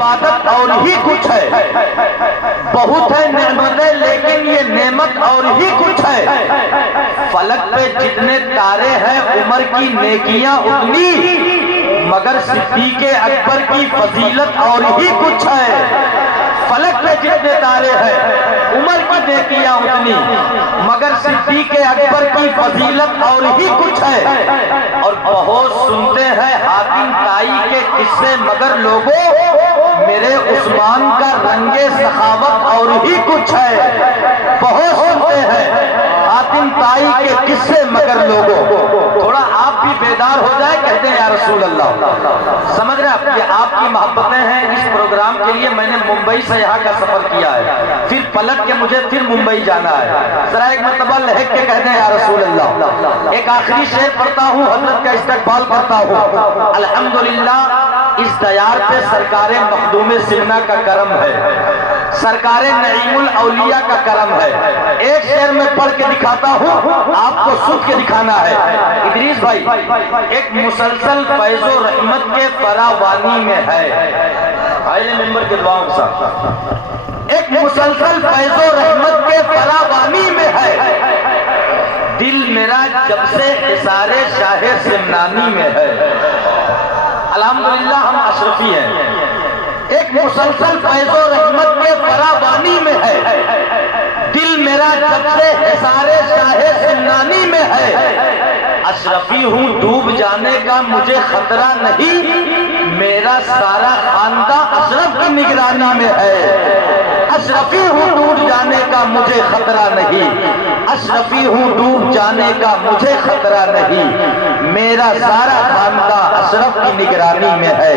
عبادت اور ہی کچھ ہے، بہت ہے نعمتیں لیکن یہ نعمت اور ہی کچھ ہے، فلک پہ جتنے تارے ہیں عمر کی نیکیاں اتنی، مگر صدیق اکبر کی فضیلت اور ہی کچھ ہے، فلک پہ جتنے تارے ہیں عمر کی نیکیاں اتنی، مگر صدیق اکبر کی فضیلت اور ہی کچھ ہے، اور بہت سنتے ہیں حاتم طائی کے قصے مگر لوگوں میرے عثمان کا رنگ سخاوت اور ہی کچھ ہے، بہت سنتے ہیں حاتم طائی کے قصے مگر لوگوں، تھوڑا آپ بھی بیدار ہو جائے، کہتے ہیں یا رسول اللہ، سمجھ رہے آپ یہ آپ کی محبتیں ہیں، اس پروگرام کے لیے میں نے ممبئی سے یہاں کا سفر کیا ہے، پھر پلٹ کے مجھے پھر ممبئی جانا ہے، ذرا ایک مرتبہ لہک کے کہتے ہیں یا رسول اللہ، ایک آخری شعر پڑھتا ہوں، حضرت کا استقبال کرتا ہوں، الحمدللہ اس دیار پہ سرکار مخدوم سمنا کا کرم ہے، سرکار نعیم الاولیاء کا کرم ہے، ایک شعر میں پڑھ کے دکھاتا ہوں، آپ کو سن کے دکھانا ہے، ادریس بھائی ایک مسلسل فیض و رحمت کے فراوانی میں ہے، آئیے ممبر کے دعاؤں کے ساتھ، ایک مسلسل فیض و رحمت کے فراوانی میں ہے، دل میرا جب سے حصار شاہ سمنانی میں ہے، الحمدللہ ہم اشرفی ہیں، ایک مسلسل فیض و رحمت کے فراوانی میں ہے، دل میرا جب سے حصار شاہ سمنانی میں ہے، اشرفی ہوں ڈوب جانے کا مجھے خطرہ نہیں، میرا سارا خاندان اشرف کی نگرانی میں ہے، اشرفی ہوں ڈوب جانے کا مجھے خطرہ نہیں، اشرفی ہوں ڈوب جانے کا مجھے خطرہ نہیں، میرا سارا خاندان اشرف کی نگرانی میں ہے،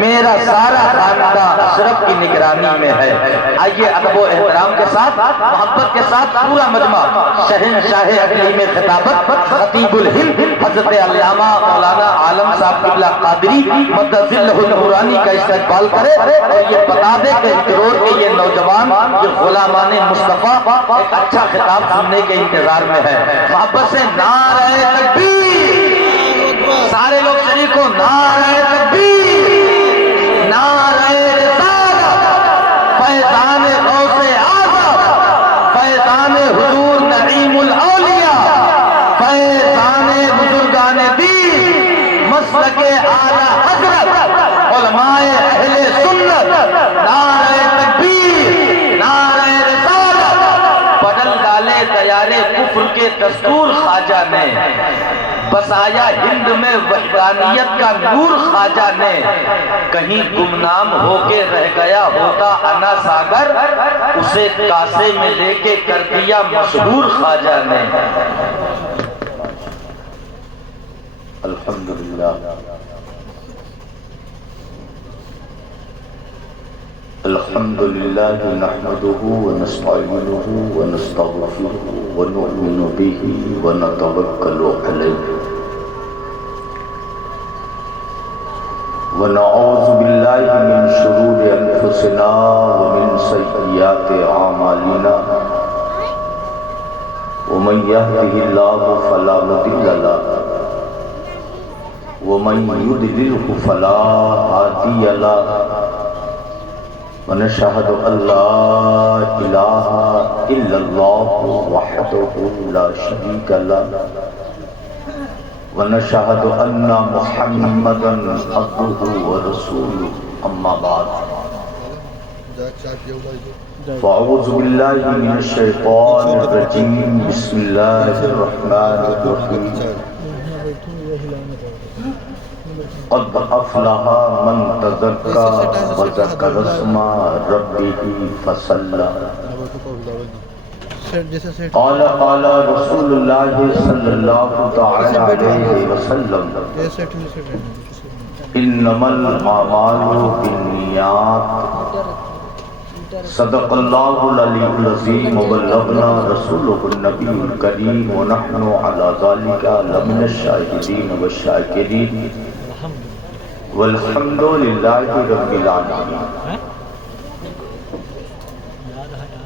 میرا سارا خاندان اشرف کی نگرانی میں ہے، آئیے ادب و احترام کے ساتھ محبت کے ساتھ پورا مجمع شہنشاہ اقلیم خطابت خطیب الہند حضرت علامہ مولانا عالم صاحب قبلہ قادری مدد ذلہ النورانی کا استقبال کرے، اور یہ بتا دے کہ ضرور کہ یہ نوجوان جو غلامان مصطفیٰ ایک اچھا خطاب سننے کے انتظار میں ہے، محبت سے نعرہ تکبیر، سارے لوگ شریک ہو، نعرہ تکبیر، نعرہ رسالت، فیضان غوث اعظم، فیضان حضور نعیم الاولیاء، فیضان بزرگان دین، مسلک اعلیٰ حضرت، علماء اہل سنت، نعرہ تکبیر، نعرہ رسالت، بدل ڈالے دیار کفر کے دستور خواجہ نے، بسایا ہند میں وحدانیت کا نور خواجہ نے، کہیں گمنام ہو کے رہ گیا ہوتا انا ساگر، اسے کاسے میں لے کے کر دیا مشہور خواجہ نے، الحمدللہ الحمدللہ نحمده ونستعینه ونستغفره ونؤمن به ونتوکل علیہ ونعوذ باللہ من شرور انفسنا ومن سیئات اعمالنا ومن یهده اللہ فلا مضل له ومن یضللہ فلا ہادی له ونشهد أن لا إله إلا الله وحده لا شريك له ونشهد أن محمدا عبده ورسوله أما بعد فأعوذ بالله من الشيطان الرجيم بسم الله الرحمن الرحيم قد افلح من تزکى وذکر اسم ربه فصلى قال رسول اللہ صلی اللہ تعالی علیہ وسلم انما الاعمال بالنیات صدق اللہ العلی العظیم وبلغنا رسولہ النبی الکریم ونحن علی ذلک لمن الشاہدین والشاکرین والحمد للہ رب العالمین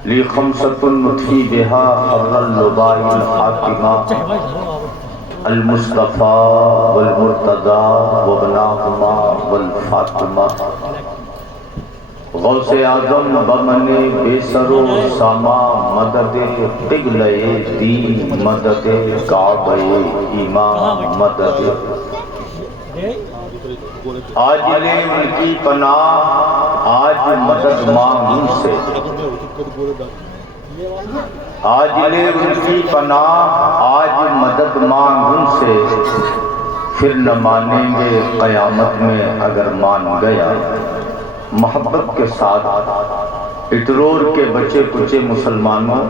لی خمسۃ نطفی بہا حر اللباء الحاکمہ المصطفیٰ والمرتضیٰ وابناہما والفاطمہ غوث اعظم بمن بے سر و ساما مدد قبلہ دین مدد کعبہ ایمان مدد آج لے ان کی پناہ آج مدد مانگ ان سے آج لے ان کی پناہ آج مدد مانگ ان سے پھر نہ مانیں گے قیامت میں اگر مان گیا محبت کے ساتھ اٹرور کے بچے کچے مسلمانوں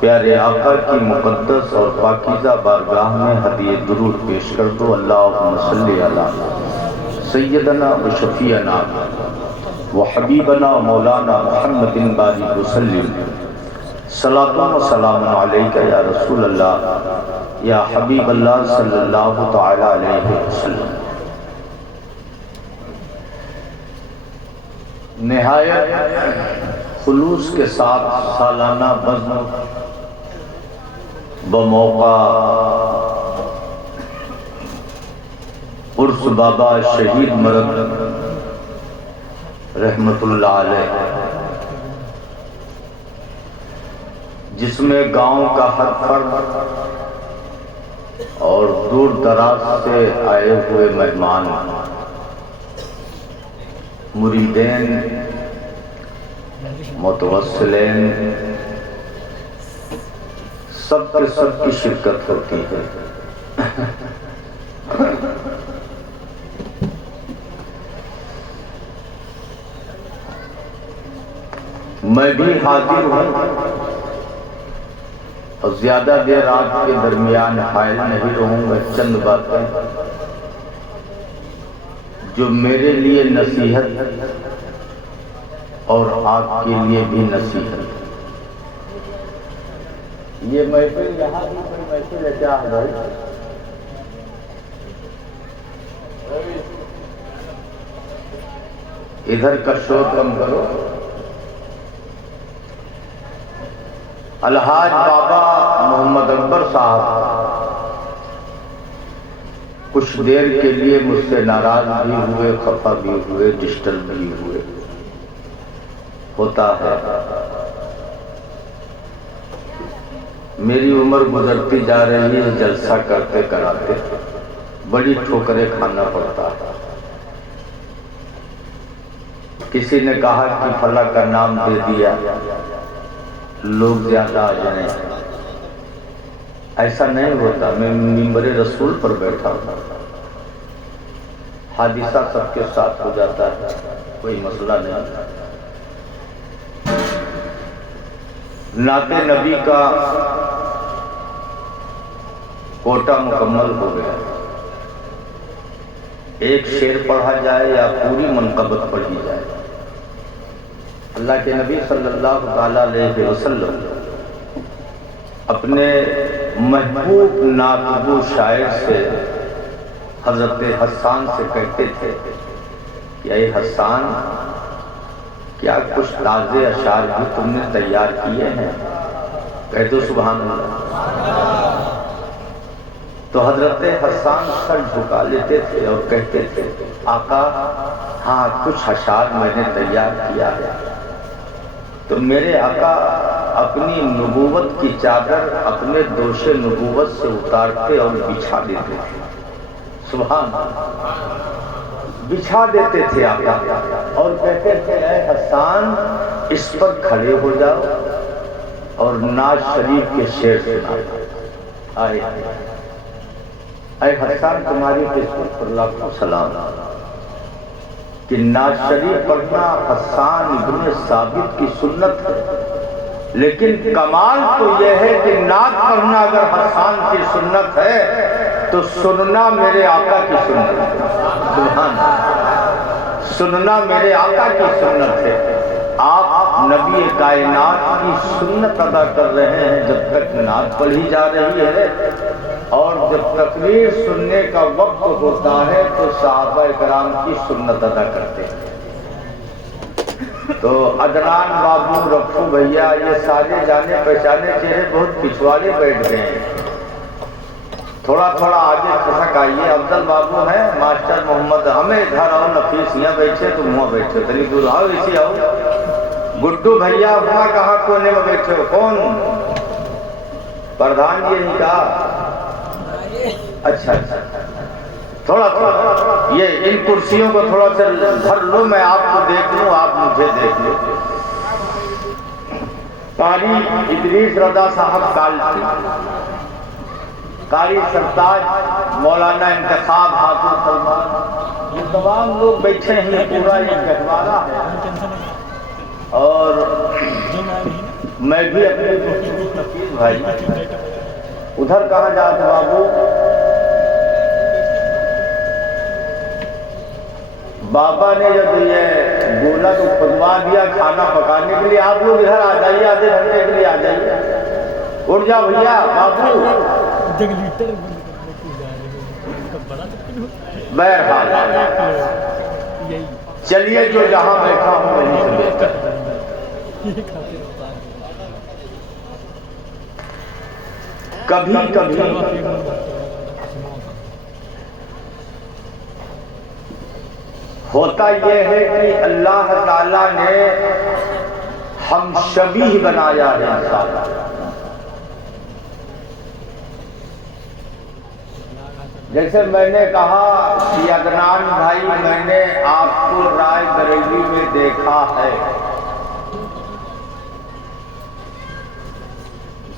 پیارے آقا کی مقدس اور پاکیزہ بارگاہ میں ہدیہ درود پیش کر دو اللہم صلی علی سیدنا و شفیعنا و حبیبنا مولانا محمد بارک وسلم صلاۃ و سلام علیک یا رسول اللہ یا حبیب اللہ صلی اللہ تعالی علیہ وسلم۔ نہایت خلوص کے ساتھ سالانہ بزم بموقع عرس بابا شہید مرد رحمت اللہ علیہ، جس میں گاؤں کا ہر فرد اور دور دراز سے آئے ہوئے مہمان، مریدین، متوسلین، سب کے سب کی شرکت ہوتی ہے۔ میں بھی حاضر ہوں اور زیادہ دیر آپ کے درمیان حائل نہیں رہوں گا۔ چند باتیں جو میرے لیے نصیحت اور آپ کے لیے بھی نصیحت۔ یہ محفل یہاں بھی کوئی محفل ہے کیا ہے بھائی؟ ادھر کا شور کم کرو۔ الحاج بابا محمد اکبر صاحب کچھ دیر کے لیے مجھ سے ناراض بھی ہوئے، خفا بھی ہوئے، ڈسٹرب بھی ہوئے، ہوتا ہے۔ میری عمر گزرتی جا رہی ہے، جلسہ کرتے کراتے بڑی ٹھوکریں کھانا پڑتا ہے۔ کسی نے کہا کہ فلاں کا نام دے دیا لوگ زیادہ آ جائیں، ایسا نہیں ہوتا۔ میں منبر رسول پر بیٹھا ہوں، حادثہ سب کے ساتھ ہو جاتا ہے، کوئی مسئلہ نہیں۔ نعت نبی کا کوٹا مکمل ہو گیا، ایک شعر پڑھا جائے یا پوری منقبت پڑھی جائے۔ اللہ کے نبی صلی اللہ تعالی علیہ وسلم اپنے محبوب ناتگو شاعر سے حضرت حسان سے کہتے تھے کہ اے حسان، کیا کچھ تازے اشعار بھی تم نے تیار کیے ہیں؟ کہہ دو سبحان اللہ۔ تو حضرت حسان سر جھکا لیتے تھے اور کہتے تھے آقا ہاں کچھ اشعار میں نے تیار کیا ہے۔ تو میرے آقا اپنی نبوت کی چادر اپنے دوش نبوت سے اتارتے اور بچھا دیتے تھے، سبحان اللہ، بچھا دیتے تھے آقا اور کہتے تھے اے حسان اس پر کھڑے ہو جاؤ اور ناز شریف کے شعر سناؤ۔ آئے اے حسان تمہاری قسمت پر لاکھوں سلام کہ ناز شریف پڑھنا حسان ابن ثابت کی سنت ہے، لیکن کمال تو یہ ہے کہ نعت پڑھنا اگر حسان کی سنت ہے تو سننا میرے آقا کی سنت ہے، سبحان اللہ، سننا میرے آقا کی سنت ہے۔ آپ نبی کائنات کی سنت ادا کر رہے ہیں جب تک نعت پڑھی جا رہی ہے، اور جب تقریر سننے کا وقت ہوتا ہے تو صحابہ کرام کی سنت ادا کرتے ہیں۔ تو عدنان بابو، رفو بھیا، یہ سارے جانے پہچانے چہرے بہت پچھوالے بیٹھ گئے ہیں، تھوڑا تھوڑا آگے کھسک آئیے. افضل بابو ہیں, ماسٹر محمد, ہمیں ادھر آؤ. نفیس یہاں بیٹھے, تم وہاں بیٹھے, تنی دور آؤ, اسی آؤ. گڈو بھیا وہاں کہاں کونے میں بیٹھے ہو؟ کون پردھان جی نے کہا اچھا اچھا تھوڑا تھوڑا یہ ان کرسیوں کو تھوڑا سا دھر لو, میں آپ کو دیکھ لوں, آپ مجھے دیکھ لو. قاری ادریس رضا صاحب کالتی, قاری سرتاج, مولانا انتخاب حافظ سلمان, یہ تمام لوگ بیٹھے ہیں. پورا یہ گہوارہ ہے. اور میں بھی اپنے نفیس بھائی ادھر کہاں جاتے بابو؟ بابا نے جب یہ بولا تو خطبہ دیا کھانا پکانے کے لیے. آپ لوگ ادھر آ جائیے, آدھے گھنٹے کے لیے آ جائیے. اٹھ جاؤ بھیا. بابو بہرحال چلیے, جو جہاں بیٹھا ہوں وہیں سے بہتر. کبھی کبھی ہوتا یہ ہے کہ اللہ تعالیٰ نے ہم شبیہ بنایا ہے انسان. جیسے میں نے کہا کہ عدنان بھائی, میں نے آپ کو رائے بریلی میں دیکھا ہے,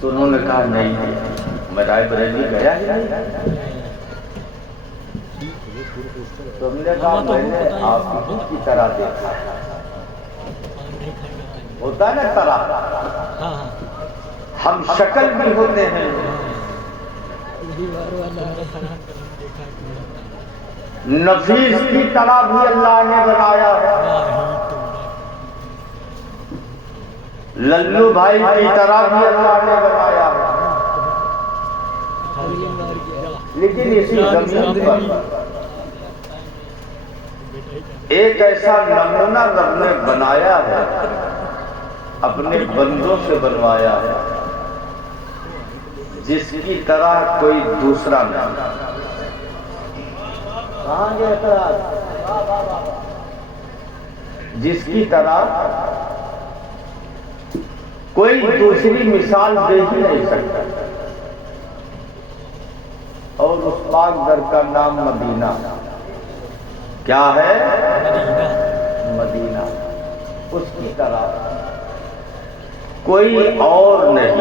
تو انہوں نے کہا نہیں, میں رائے بریلی گیا ہی نہیں. تو ہم نے کہا میں نے آپ کی طرح دیکھا ہے. ہوتا ہے نا طرح, ہم شکل بھی ہوتے ہیں. نفیس کی طرح بھی اللہ نے بنایا ہے, للو بھائی کی طرح بھی اللہ نے بنایا ہے. لیکن اسی زمین پر ایک ایسا نمونہ رب نے بنایا ہے, اپنے بندوں سے بنوایا ہے, جس کی طرح کوئی دوسرا نہیں. جس کی طرح کوئی دوسری مثال دے ہی نہیں سکتا. اور اس پاک در کا نام مدینہ. کیا ہے؟ مدینہ. اس کی طرح کوئی اور نہیں.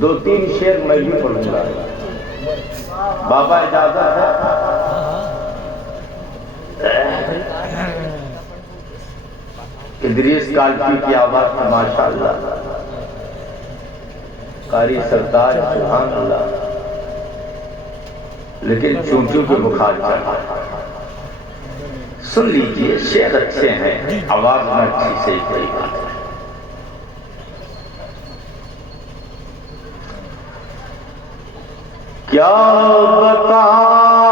دو تین شعر میں بھی پڑھوں گا. بابا اجازت ہے؟ ادریس کالپی کی آواز ہے ماشاءاللہ, قاری سرتاج سبحان اللہ. لیکن چونٹیوں کے بخار چڑھا. سن لیجئے, شعر اچھے ہیں, آواز میں اچھی سے کوئی بات ہے. کیا بتاؤں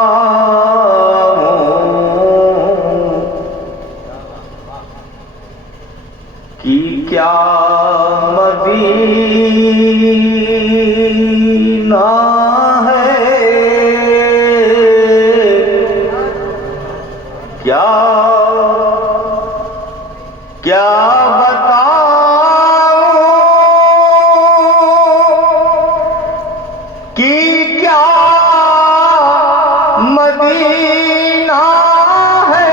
کہ کیا مدینہ ہے, کیا بتاؤں کہ کیا مدینہ ہے.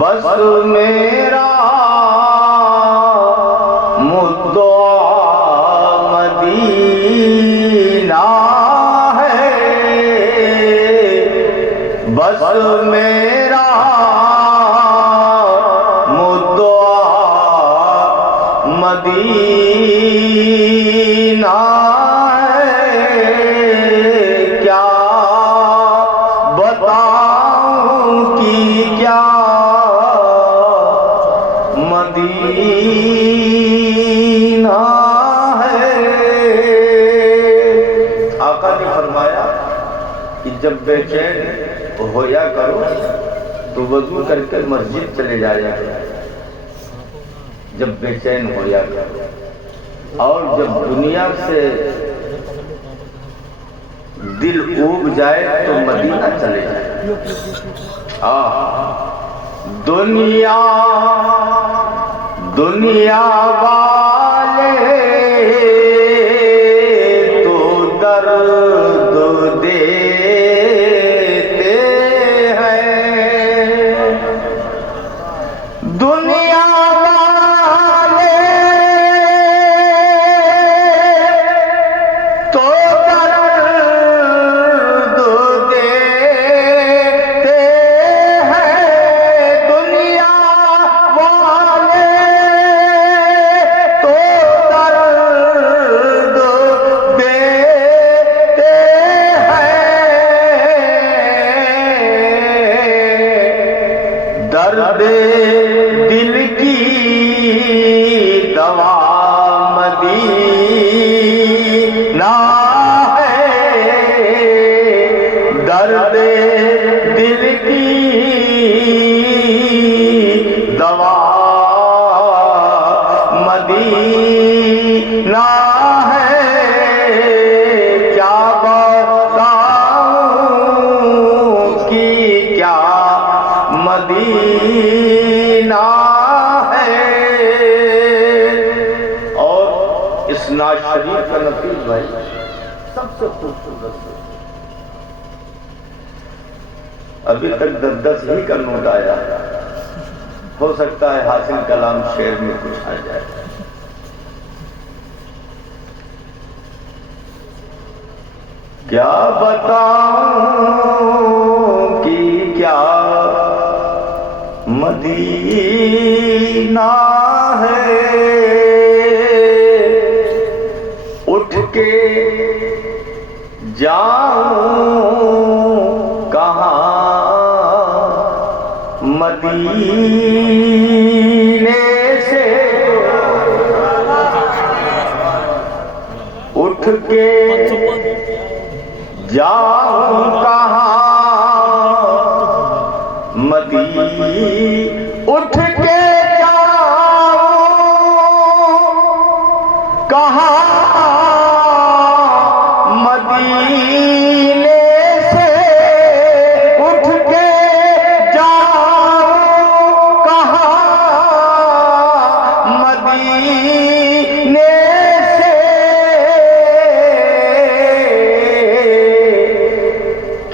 بس میرا مدعا مدینہ ہے, بس میرا مدعا مدینہ ہے. کیا بتاؤں کہ کیا مدینہ ہے. آقا نے فرمایا کہ جب بے چین ہویا کرو تو وضو کر کے مسجد چلے جایا کرو. جب بے چین ہو یا کرو، اور جب دنیا سے دل اوب جائے تو مدینہ چلے جائے۔ دنیا دنیا والے تو درد دیتے ہیں، دنیا والے تو درد دیتے ہیں، دنیا والے تو درد دیتے ہیں، درد دل کی دوا مدینہ ہے، درد دل کی دوا مدینہ ہے، کیا بتاؤں کہ کیا مدینہ ہے۔ اور اس ناز شریف کا نفیس بھائی سب سے خوبصورت ہے، ابھی تک 10 ہی کا نوٹ آیا، ہو سکتا ہے حاصل کلام شعر میں کچھ آ جائے۔ کیا بتاؤں کہ کیا مدینہ ہے، اٹھ کے جاؤں کہاں مدینے سے، اٹھ کے جاؤں کہاں اٹھ کے جاؤں کہاں مدینے سے، اٹھ کے جاؤں کہاں مدینے سے،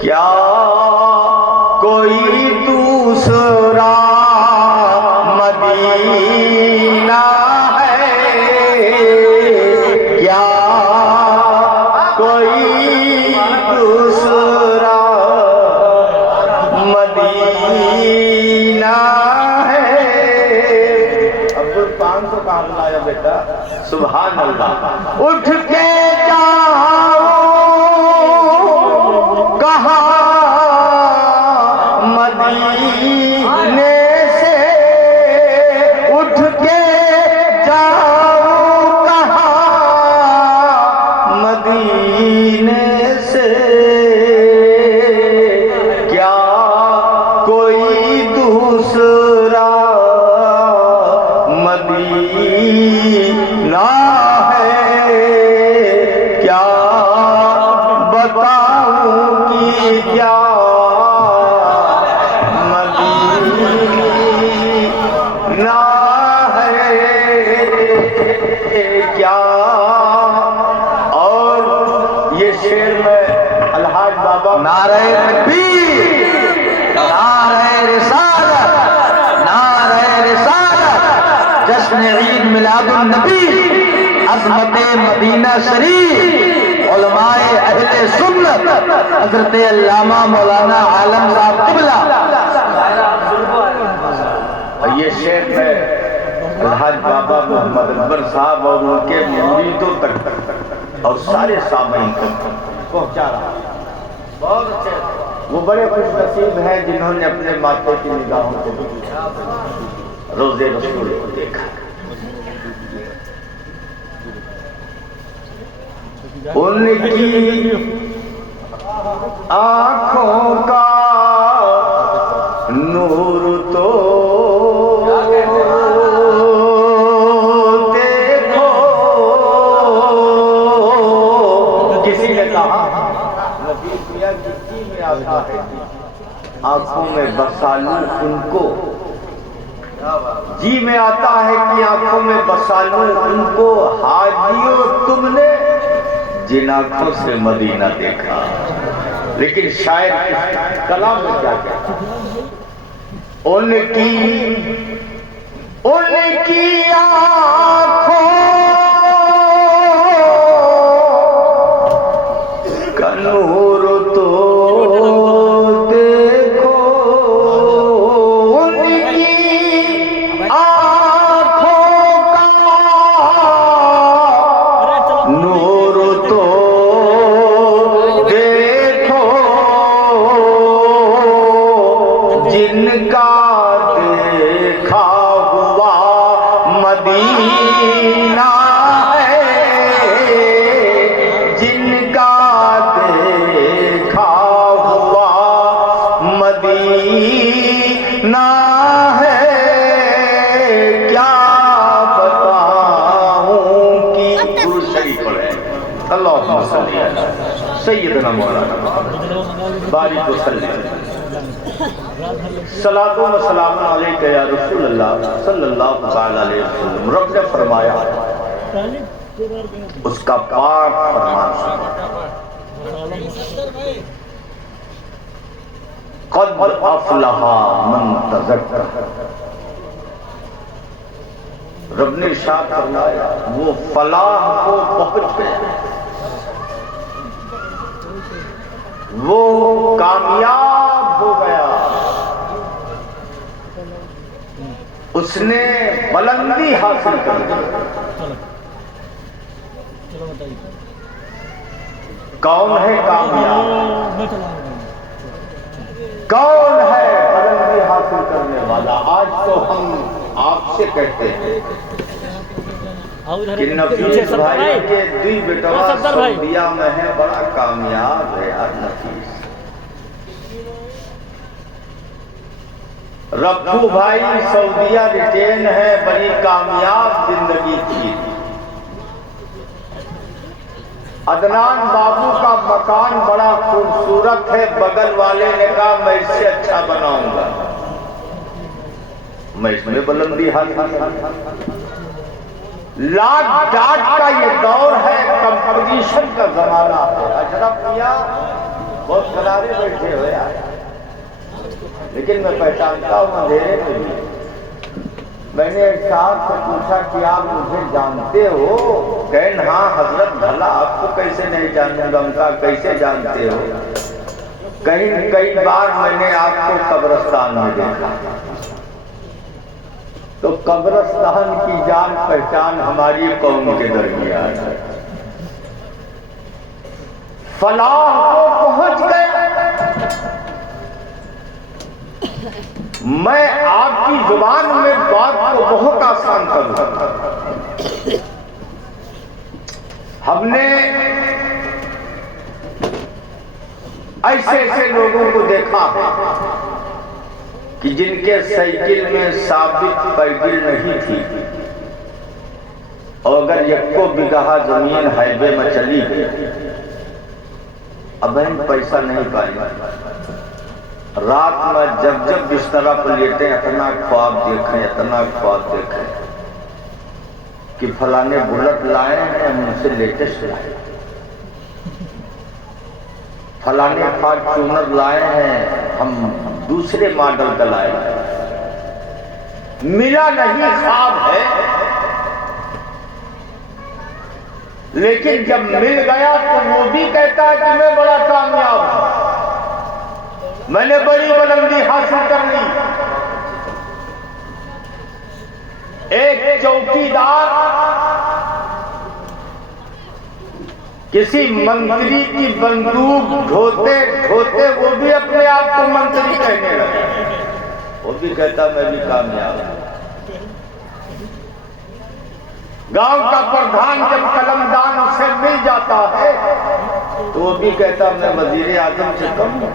کیا کوئی دوسرا مدینہ ہے، کیا کوئی دوسرا مدینہ ہے۔ اب 500 کہاں لایا بیٹا؟ سبحان اللہ۔ اٹھ کے جاؤں کہاں مدینے سے، اٹھ کے جاؤں کہاں مدینے سے، کیا کوئی دوسرا مدینہ ہے، کیا بتاؤں کہ کیا مدینہ ہے، کیا۔ اور یہ شعر میں الحاج بابا نعرہ تکبیر، نعرہ رسالت، نعرہ رسالت، جشن عید میلاد النبی، عظمت مدینہ شریف، علماء اہل سنت، حضرت علامہ مولانا عالم صاحب قبلہ۔ یہ شعر میں الحاج بابا محمد اکبر صاحب اور ان کے مریدوں تک اور سارے سامعین تک پہنچا رہا ہے۔ بہت اچھے، وہ بڑے خوش نصیب ہیں جنہوں نے اپنے ماتھے کی نگاہوں سے روزے رسول کو دیکھا۔ ان کی آنکھوں کا نور تو جی میں آتا ہے آنکھوں میں بسا لوں ان کو، جی میں آتا ہے کہ آنکھوں میں بسا لوں ان کو، حاجیوں تم نے جن آنکھوں سے مدینہ دیکھا۔ لیکن شاعر کلام میں کیا کہتا ہے؟ ان کی آنکھوں کا نور تو دیکھو، ان کی آنکھوں کا نور تو دیکھو، جن کا دیکھا ہوا مدینہ ہے، جن کا دیکھا ہوا مدینہ ہے، کیا بتاؤں کہ درود شریف پڑھیں۔ اللہم صلی علی سیدنا مولانا بارک وسلم۔ صلاۃ و سلام علیک یا رسول اللہ صلی اللہ تعالی علیہ وسلم۔ رب نے فرمایا، اس کا پاک فرمان سنا، قد افلح من تزکا۔ رب نے ارشاد فرمایا وہ فلاح کو پہنچ گیا، وہ کامیاب ہو گیا، اس نے بلندی حاصل کر لی۔ کون ہے کامیاب؟ کون ہے بلندی حاصل کرنے والا؟ آج تو ہم آپ سے کہتے ہیں کہ نفیس بھائی کے دوی بیٹوا سعودیہ میں ہے، بڑا کامیاب ہے یار نفیس۔ ربو بھائی سعودیہ ریٹین ہے، بڑی کامیاب زندگی تھی۔ عدنان بابو کا مکان بڑا خوبصورت ہے، بغل والے نے کہا میں اس سے اچھا بناؤں گا، میں اس میں بلندی حاصل۔ لاٹ ڈاٹ کا یہ دور ہے، کمپٹیشن کا زمانہ ہے۔ اشرف میاں بہت کنارے بیٹھے ہوئے آئے، لیکن میں پہچانتا ہوں اندھیرے میں بھی۔ میں نے ایک صاحب سے پوچھا کہ آپ مجھے جانتے ہو؟ کہیں ہاں حضرت، بھلا آپ کو کیسے نہیں جانوں گا؟ ان کا کیسے جانتے ہو؟ کئی بار میں نے آپ کو قبرستان میں دیکھا، تو قبرستان کی جان پہچان ہماری قوم کے درمیان ہے۔ فلاح کو پہنچ گئے۔ میں آپ کی زبان میں بات کو بہت آسان کروں۔ ہم نے ایسے لوگوں کو دیکھا ہے کہ جن کے سائیکل میں ثابت پیڈل نہیں تھی، اور اگر یکو بگہا زمین ہائیوے میں چلی گئی، اب ہم پیسہ نہیں پائیں۔ رات میں جب بستر پر لیٹیں اتنا خواب دیکھیں کہ فلانے بلٹ لائے ہیں، ہم ان سے لیٹسٹ لائے، فلانے فارچونر لائے ہیں، ہم دوسرے ماڈل کا لائے۔ ملا نہیں، خواب ہے، لیکن جب مل گیا تو وہ بھی کہتا ہے کہ میں بڑا کامیاب ہوں، میں نے بڑی بلندی حاصل کر لی۔ ایک چوکیدار کسی منتری کی بندوق ڈھوتے وہ بھی اپنے آپ کو منتری کہنے لگا، وہ بھی کہتا میں بھی کامیاب ہوں۔ گاؤں کا پردھان جب قلمدان اسے مل جاتا ہے تو وہ بھی کہتا میں وزیر اعظم سے کم ہوں۔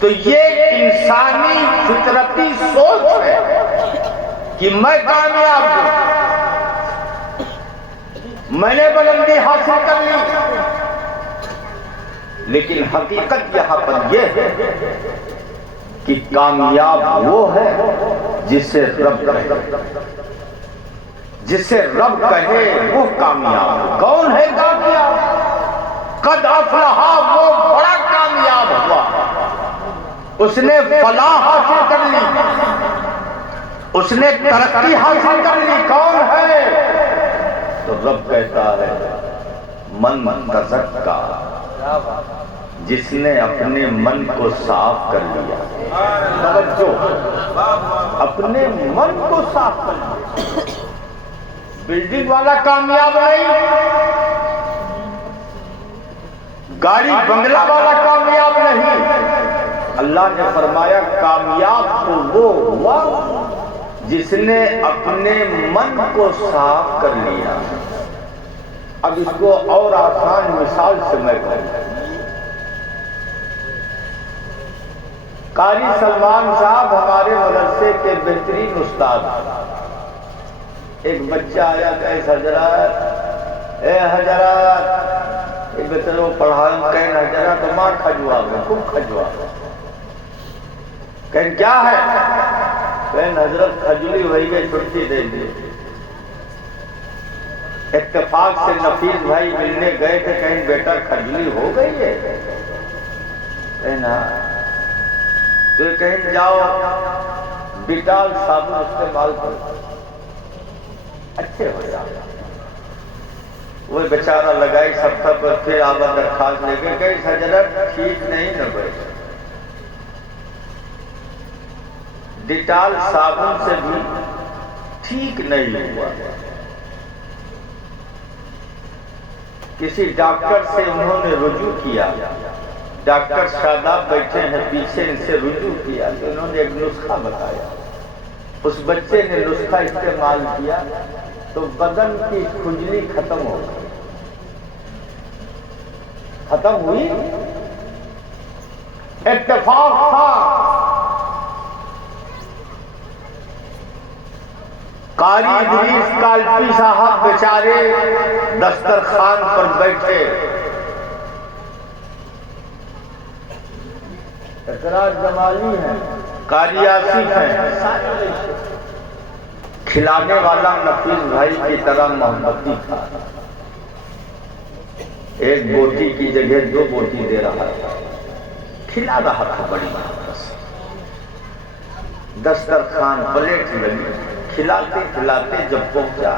تو یہ انسانی فطرتی سوچ ہے کہ میں کامیاب ہوں، میں نے بلندی حاصل کر لی۔ لیکن حقیقت یہاں پر یہ ہے کہ کامیاب وہ ہے جسے رب کہے، جسے رب کہے وہ کامیاب۔ کون ہے کامیاب؟ قد افلح، وہ بڑا کامیاب ہوا، اس نے فلاح حاصل کر لی، اس نے ترقی حاصل کر لی۔ کون ہے؟ تو رب کہتا ہے من تزکا، جس نے اپنے من کو صاف کر لیا۔ توجہ، اپنے من کو صاف کر لیا۔ بلڈنگ والا کامیاب نہیں، گاڑی بنگلہ والا کامیاب نہیں۔ اللہ نے فرمایا کامیاب تو وہ ہوا جس نے اپنے من کو صاف کر لیا۔ اب اس کو اور آسان مثال سے میں کہوں، قاری سلمان صاحب ہمارے مدرسے کے بہترین استاد۔ ایک بچہ آیا کہ حضرات، اے حضرات، ایک بچہ کو پڑھاؤں، کہیں حضرات ماں کھجوا گئے، خوب کھجوا گئے۔ کہیں کیا ہے؟ کہیں حضرت کھجولی ہوئی گئی، چھٹی دے دی۔ اتفاق سے نفیس بھائی ملنے گئے تھے، کہیں بیٹا کھجولی ہو گئی ہے؟ کہیں نا، تو کہیں جاؤ ڈیٹال صابن استعمال کرو، اچھے ہو جائے۔ وہ بیچارہ لگائی سب تک، پھر آپ درخواست لے کے کہیں حضرت ٹھیک نہیں نہ بھائی، ڈیٹال صابن سے بھی ٹھیک نہیں ہوا۔ کسی ڈاکٹر سے انہوں نے رجوع کیا، ڈاکٹر شاداب بیٹھے ہیں پیچھے، ان سے رجوع کیا تو انہوں نے ایک نسخہ بتایا۔ اس بچے نے نسخہ استعمال کیا تو بدن کی کھجلی ختم ہو گئی۔ ختم ہوئی، اتفاق تھا۔ قاری ادریس کالپی صاحب بیچارے دسترخوان پر بیٹھے، اقراج جمالی ہیں، قاری آصف ہیں، کھلانے والا نفیس بھائی کی طرح محبتی تھا، ایک بوٹی کی جگہ 2 بوٹی دے رہا تھا، کھلا رہا تھا بڑی محبت سے۔ دسترخوان پلیٹ لگی، کھلاتے کھلاتے جب پہنچا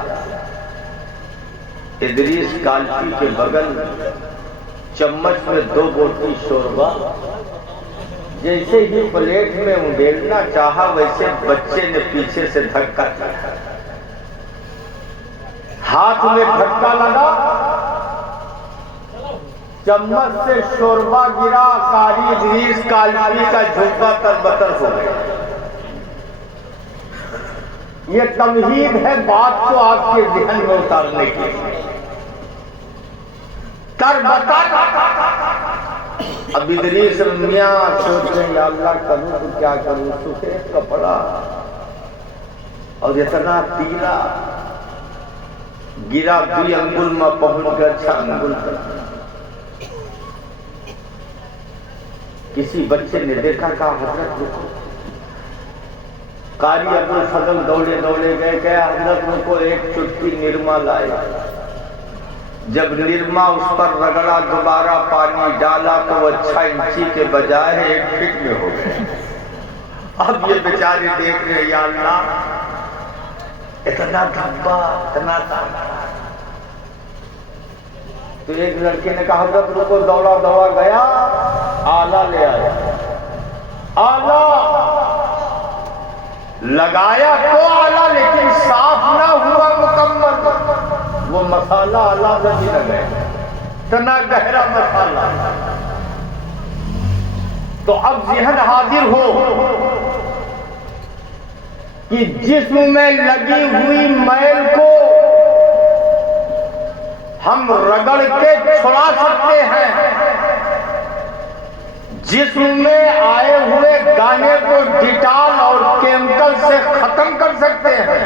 ادریس کالپی کے بغل چمچ میں 2 بوٹی شوربہ، جیسے ہی پلیٹ میں انڈیلنا چاہا ویسے بچے نے پیچھے سے دھکا دیا، ہاتھ میں دھکا لگا، چمچ سے شوربہ گرا، قاری ادریس کالپی کا جھمکا تربتر ہو گیا۔ یہ تمہید ہے بات کو آپ کے ذہن میں اتارنے کی۔ تربتر اب ادریس میاں سوچ رہے یا اللہ کروں تو کیا کروں، سفید کپڑا اور اتنا تیلا، گرا 2 انگل میں پہنچ گیا 6 انگل تک۔ کسی بچے نے دیکھا کہا حضرت رکو۔ قاری ابوالفضل دوڑے دوڑے گئے کہ حضرت رکو، ایک چٹکی نرما لائے۔ جب نرما اس پر رگڑا، دوبارہ پانی ڈالا تو وہ 6 انچی کے بجائے 1 فٹ میں ہو گئے۔ اب یہ بیچارے دیکھ رہے یا اللہ اتنا دھبا، اتنا طاقت۔ تو ایک لڑکے نے کہا حضرت رکو، دوڑا دوڑا گیا، آلہ لے آیا، آلہ لگایا تو آلہ لیکن صاف نہ ہوا مکمل، وہ مسالہ آلہ سے بھی لگے، اتنا گہرا مسالہ۔ تو اب ذہن حاضر ہو کہ جسم میں لگی ہوئی میل کو ہم رگڑ کے چھڑا سکتے ہیں، جسم میں آئے ہوئے دانے کو ڈیٹال اور کیمیکل سے ختم کر سکتے ہیں،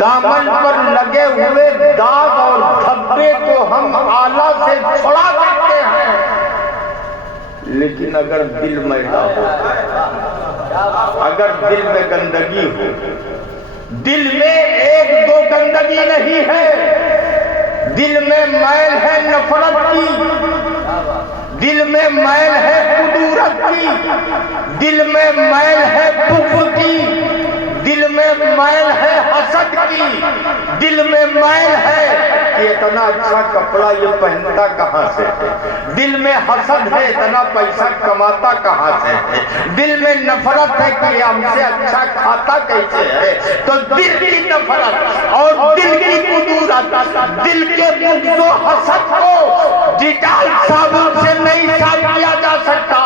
دامن پر لگے ہوئے داغ اور دھبے کو ہم آلہ سے چھڑا سکتے ہیں۔ لیکن اگر دل میلا ہو، اگر دل میں گندگی ہو، دل میں ایک دو گندگی نہیں ہے، دل میں میل ہے نفرت کی، دل میں میل ہے کدورت کی، دل میں میل ہے بغض کی، دل میں میل ہے حسد کی، دل میں میل ہے کہ اتنا اچھا کپڑا یہ پہنتا کہاں سے ہے، دل میں حسد ہے اتنا پیسہ کماتا کہاں سے ہے، دل میں نفرت ہے کہ یہ ہم سے اچھا کھاتا کیسے ہے، تو دل کی نفرت اور دل کی کدورت، دل کے بغض و حسد کو ڈیٹال صابن سے نہیں صاف کیا جا سکتا،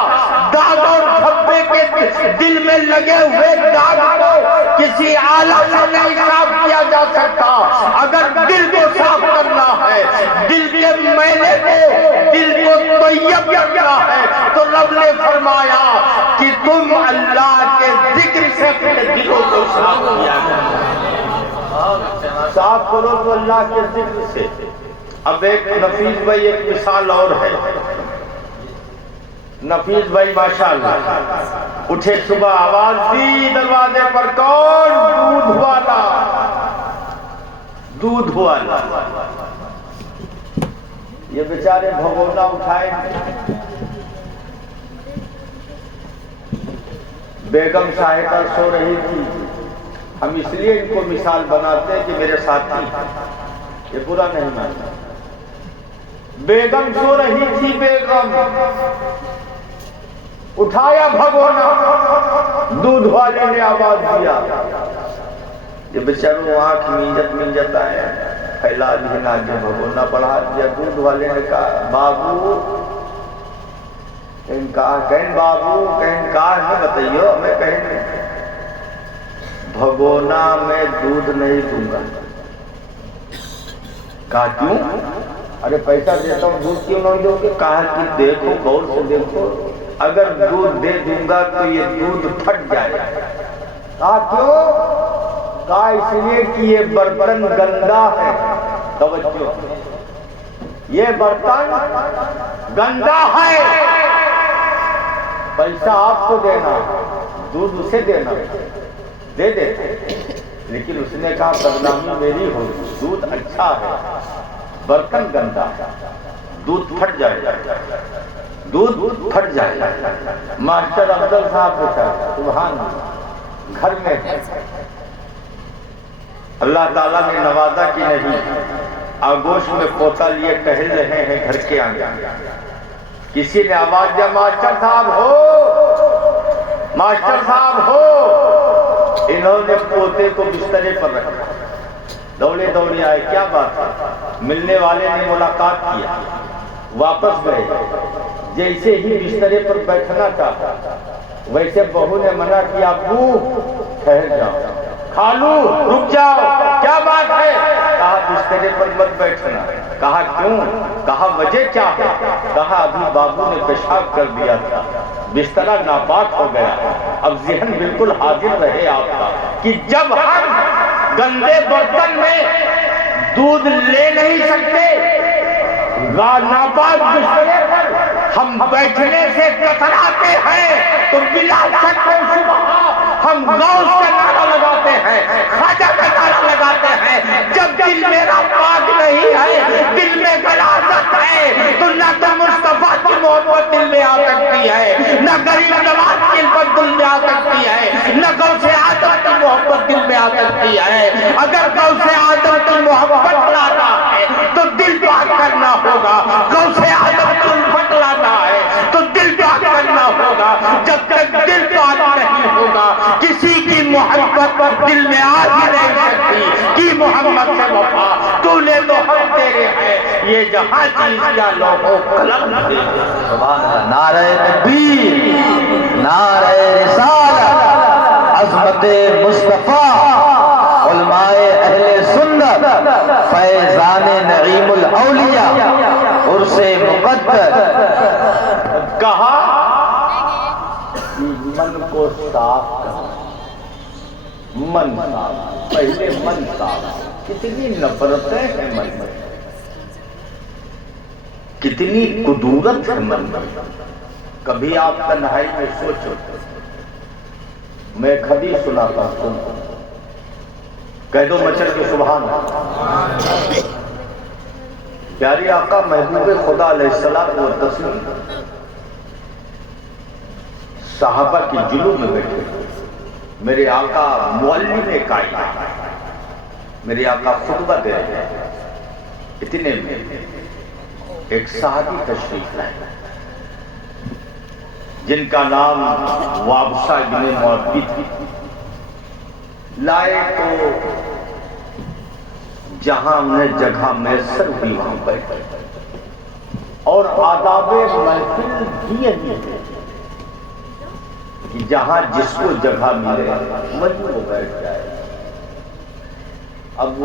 داغ اور دھبے کے دل میں لگے ہوئے داغ کو کسی آلہ سے نہیں صاف کیا جا سکتا۔ اگر دل کو صاف کرنا ہے، دل کے میلے کو، دل کو طیب کرنا ہے، تو رب نے فرمایا کہ تم اللہ کے ذکر سے اپنے دلوں کو صاف کیا کرو، صاف کرو تو اللہ کے ذکر سے۔ اب ایک نفیس بھائی ایک مثال اور ہے، نفیس بھائی ماشاءاللہ اٹھے صبح آواز دی دروازے پر، کون؟ دودھ والا، دودھ والا۔ یہ بیچارے بھگونا اٹھائے، بیگم صاحبہ سو رہی تھی، ہم اس لیے ان کو مثال بناتے ہیں کہ میرے ساتھی یہ برا نہیں مانتا۔ بیگم سو رہی تھی، بیگم اٹھایا بھگونا، دودھ والے نے آواز دیا، یہ بیچاروں آنکھ منجت آئے، پھیلا دیا، جو بھگونا بڑھا دیا۔ دودھ والے نے کہا بابو، کہیں بابو کہیں کہا نہیں بتائیو ہمیں، کہیں بھگونا میں دودھ نہیں دوں گا۔ کہا کیوں؟ ارے پیسہ دیتا ہوں، دودھ کیوں نہیں دو گے؟ کہا کہ دیکھو غور سے دیکھو، اگر دودھ دے دوں گا تو یہ دودھ پھٹ جائے گا۔ کہا کیوں؟ کہا اس لیے کہ یہ برتن گندا ہے۔ توجہ، یہ برتن گندا ہے، پیسہ آپ کو دینا، دودھ اسے دینا، دے دیتے، لیکن اس نے کہا بدنامی میری ہوگی، دودھ اچھا ہے، برتن گندا، دودھ پھٹ جائے گا، دودھ پھٹ جائے گا۔ ماسٹر افضل صاحب پوچھا، سبحان اللہ، گھر میں اللہ تعالیٰ نے نوازا کہ نہیں، آگوش میں پوتا لیے ٹہل رہے ہیں گھر کے آنگن، کسی نے آواز دیا ماسٹر صاحب ہو، ماسٹر صاحب ہو۔ انہوں نے پوتے کو بسترے پر رکھا، دوڑے دوڑے آئے، کیا بات ہے؟ ملنے والے نے ملاقات کیا، واپس گئے، جیسے ہی بسترے پر بیٹھنا چاہا ویسے بہو نے منع کیا، ابو ٹھہر جاؤ، خالو رک جاؤ، کیا بات ہے؟ کہا بسترے پر مت بیٹھنا۔ کہا کیوں؟ کہا وجہ کیا ہے؟ کہا ابھی بابو نے پیشاب کر دیا تھا، بسترا ناپاک ہو گیا، اب ذہن بالکل حاضر رہے آپ کا کہ جب ہم گندے برتن میں دودھ لے نہیں سکتے، ناپاک بسترے پر ہم بیٹھنے سے کتراتے ہیں، تو بلا شک و شبہ ہم غوث کا نعرہ لگاتے ہیں، خواجہ کا نعرہ لگاتے ہیں۔ جب دل میرا پاک نہیں ہے، دل میں غلاظت ہے، تو نہ تو مصطفیٰ کی محبت دل میں آ سکتی ہے، نہ غریب نواز کی الفت دل میں آ سکتی ہے، نہ غوث اعظم کی محبت دل میں آ سکتی ہے۔ اگر غوث اعظم کی محبت لانا ہے تو دل پاک کرنا ہوگا، غوث اعظم کی الفت لانا ہے تو دل پاک کرنا ہوگا۔ جب تک دل پاک نہیں ہوگا، کسی کی محبت دل میں آ ہی نہیں سکتی کہ محمد سے وفا، تو نے تو ہم تیرے ہیں، یہ جہاں چیز کیا لوگوں قلم دے۔ نعرہ تکبیر، نعرہ رسالت، عظمت مصطفیٰ، علماء اہل سنت، فیضان نعیم الاولیاء، عرس مقدر۔ کہا من کو صاف کرنا، من صاف، پہلے من صاف۔ کتنی نفرتیں ہیں من میں، کتنی قدورت ہے من میں، کبھی آپ تنہائی میں سوچو، میں ایک حدیث سناتا ہوں، کہہ دو مچل کے سبحان اللہ۔ پیارے آقا محبوب خدا علیہ السلام و تسلیم صحابہ کی جلوس میں بیٹھے، میرے آقا معلم کائنات، میرے آقا خطبہ دے رہے ہیں، اتنے میں ایک صحابی تشریف لائے جن کا نام وابسہ بن معبد، لائے تو جہاں انہیں جگہ میسر ہوئی وہاں بیٹھے اور آداب محفل دیے کہ جہاں جس کو جگہ ملے وہیں وہ بیٹھ جائے۔ اب